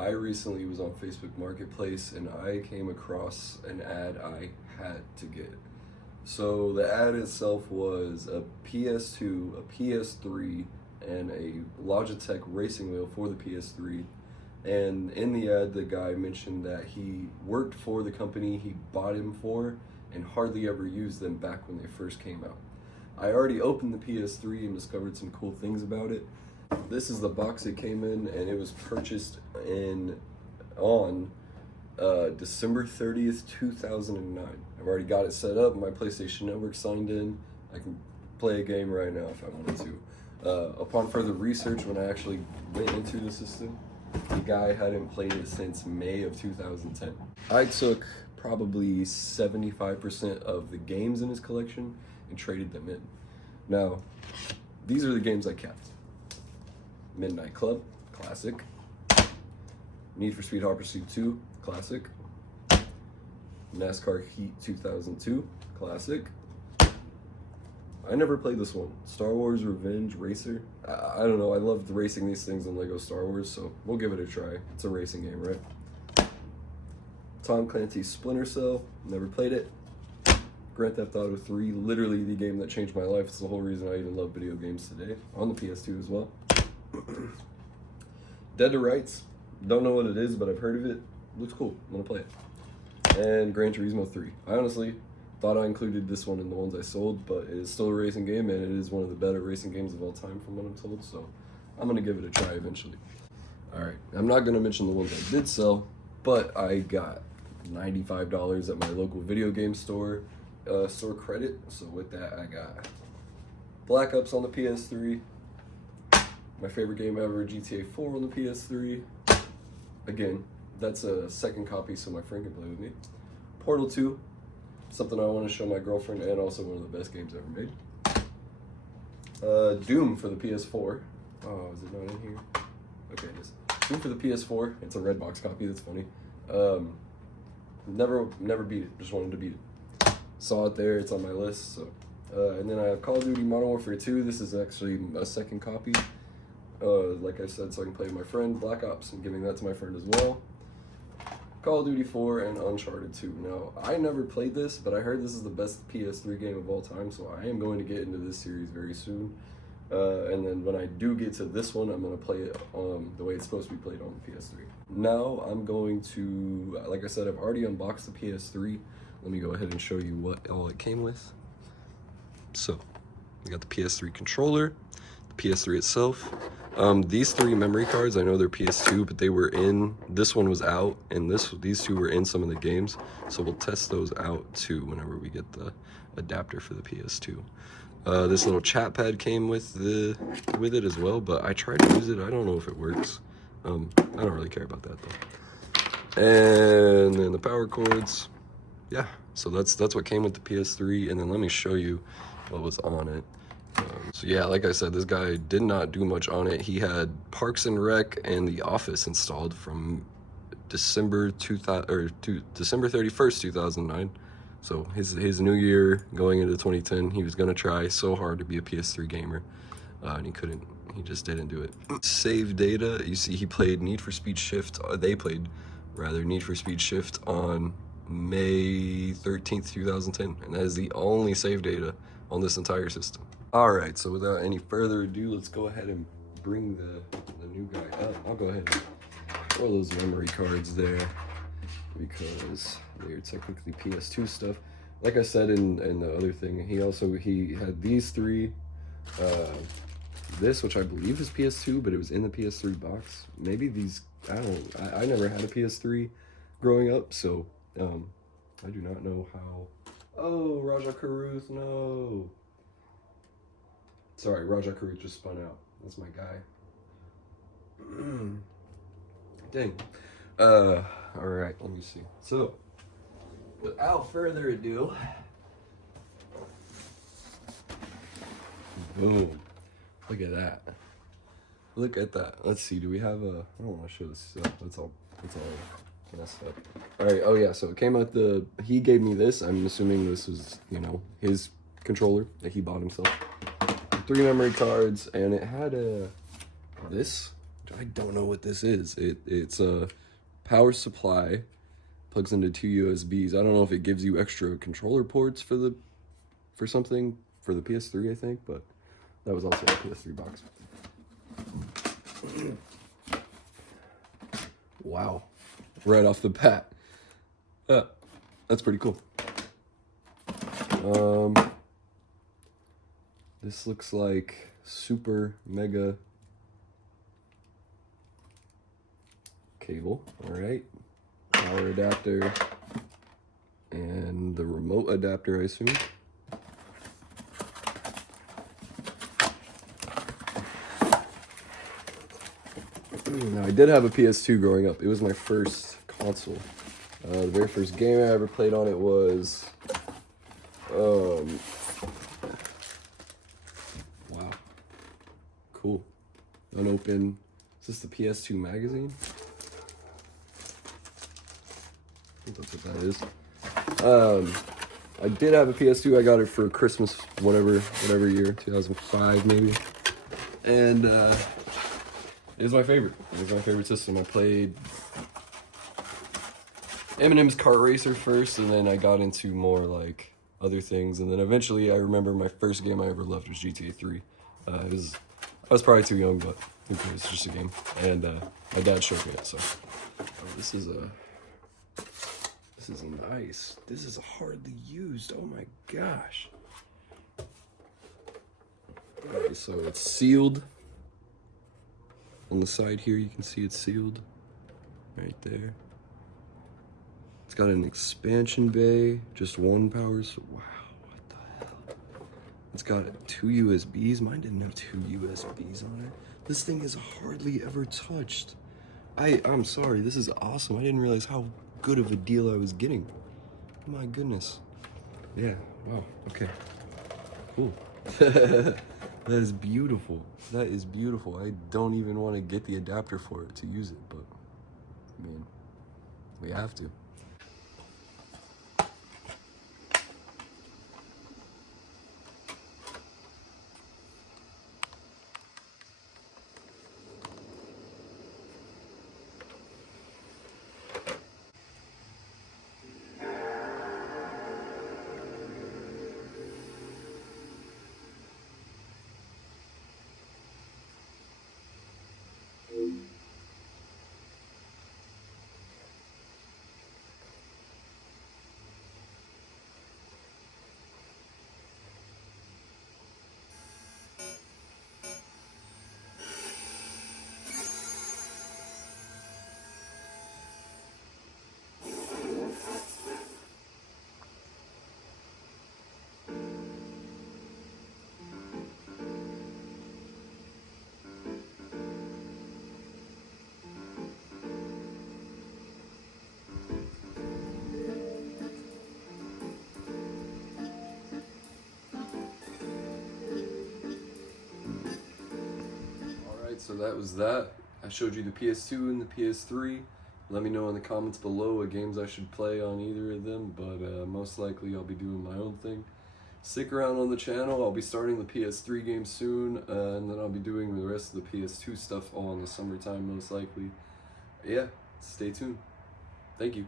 I recently was on Facebook Marketplace and I came across an ad I had to get. So the ad itself was a PS2, a PS3, and a Logitech racing wheel for the PS3. And in the ad, the guy mentioned that he worked for the company he bought him for and hardly ever used them back when they first came out. I already opened the PS3 and discovered some cool things about it. This is the box it came in, and it was purchased on December 30th, 2009. I've already got it set up, my PlayStation Network signed in. I can play a game right now if I wanted to. Upon further research, when I actually went into the system, the guy hadn't played it since May of 2010. I took probably 75% of the games in his collection and traded them in. Now, these are the games I kept. Midnight Club, classic. Need for Speed Hot Pursuit 2, classic. NASCAR Heat 2002, classic. I never played this one. Star Wars Revenge Racer. I don't know, I loved racing these things in Lego Star Wars, so we'll give it a try. It's a racing game, right? Tom Clancy's Splinter Cell, never played it. Grand Theft Auto 3, literally the game that changed my life. It's the whole reason I even love video games today, on the PS2 as well. Dead to Rights, don't know what it is, but I've heard of it. Looks cool, I'm gonna play it. And Gran Turismo 3. I honestly thought I included this one in the ones I sold, but it is still a racing game, and it is one of the better racing games of all time from what I'm told, so I'm gonna give it a try eventually. Alright, I'm not gonna mention the ones I did sell, but I got $95 at my local video game store, store credit. So with that, I got Black Ops on the PS3, my favorite game ever, GTA 4 on the PS3. Again, that's a second copy so my friend can play with me. Portal 2, something I want to show my girlfriend, and also one of the best games ever made. Doom for the PS4. Oh, is it not in here? Okay, it is. Doom for the PS4. It's a Redbox copy, that's funny. Never beat it, just wanted to beat it. Saw it there, it's on my list, so. And then I have Call of Duty Modern Warfare 2. This is actually a second copy. Like I said, so I can play with my friend. Black Ops, I'm giving that to my friend as well. Call of Duty 4 and Uncharted 2. Now, I never played this, but I heard this is the best PS3 game of all time, so I am going to get into this series very soon. And then when I do get to this one, I'm going to play it the way it's supposed to be played on the PS3. Now, I'm going to, like I said, I've already unboxed the PS3. Let me go ahead and show you what all it came with. So, we got the PS3 controller, the PS3 itself. These three memory cards, I know they're PS2, but they were in, this one was out, and these two were in some of the games. So we'll test those out too whenever we get the adapter for the PS2. This little chat pad came with it as well, but I tried to use it. I don't know if it works. I don't really care about that though. And then the power cords. Yeah, so that's what came with the PS3, and then let me show you what was on it. So yeah, like I said, this guy did not do much on it. He had Parks and Rec and The Office installed from December 31st, 2009. So his new year going into 2010, he was gonna try so hard to be a PS3 gamer, and he couldn't. He just didn't do it. Save data. You see, he played Need for Speed Shift. They played rather Need for Speed Shift on May 13th, 2010, and that is the only save data on this entire system. All right, so without any further ado, let's go ahead and bring the new guy up. I'll go ahead and throw those memory cards there because they're technically PS2 stuff. Like I said in the other thing, he had these three. This, which I believe is PS2, but it was in the PS3 box. Maybe these, I never had a PS3 growing up, so I do not know how. Oh, Raja Karuth, no. Sorry, Raja Karuth just spun out. That's my guy. Dang. All right, let me see. So, without further ado, boom. Look at that. Look at that. Let's see, do we have a, I don't want to show this stuff. It's all messed up. All right, oh yeah, so it came out he gave me this. I'm assuming this was, his controller that he bought himself. 3 memory cards, and it had this, I don't know what this is. It's a power supply, plugs into 2 USBs. I don't know if it gives you extra controller ports for something for the PS3, I think, but that was also a PS3 box. Wow, right off the bat. That's pretty cool. This looks like super mega cable. All right, power adapter and the remote adapter, I assume. Now, I did have a PS2 growing up. It was my first console. The very first game I ever played on it was, wow, cool. Unopened. Is this the PS2 magazine? I think that's what that is. I did have a PS2. I got it for Christmas, whatever year, 2005 maybe. And it was my favorite. It was my favorite system. I played Eminem's Kart Racer first, and then I got into more like other things. And then eventually, I remember my first game I ever loved was GTA 3. I was probably too young, but I think it was just a game. And my dad showed me it. So this is nice. This is hardly used. Oh my gosh. Okay, so it's sealed. On the side here, you can see it's sealed right there. It's got an expansion bay, just one power. So wow, what the hell? It's got 2 USBs. Mine didn't have 2 USBs on it. This thing is hardly ever touched. I'm sorry, this is awesome. I didn't realize how good of a deal I was getting. My goodness. Yeah, wow, okay. Cool. That is beautiful. That is beautiful. I don't even want to get the adapter for it to use it, but I mean, we have to. So that was that. I showed you the PS2 and the PS3. Let me know in the comments below what games I should play on either of them, but most likely I'll be doing my own thing. Stick around on the channel. I'll be starting the PS3 game soon, and then I'll be doing the rest of the PS2 stuff all in the summertime most likely. Yeah, stay tuned. Thank you.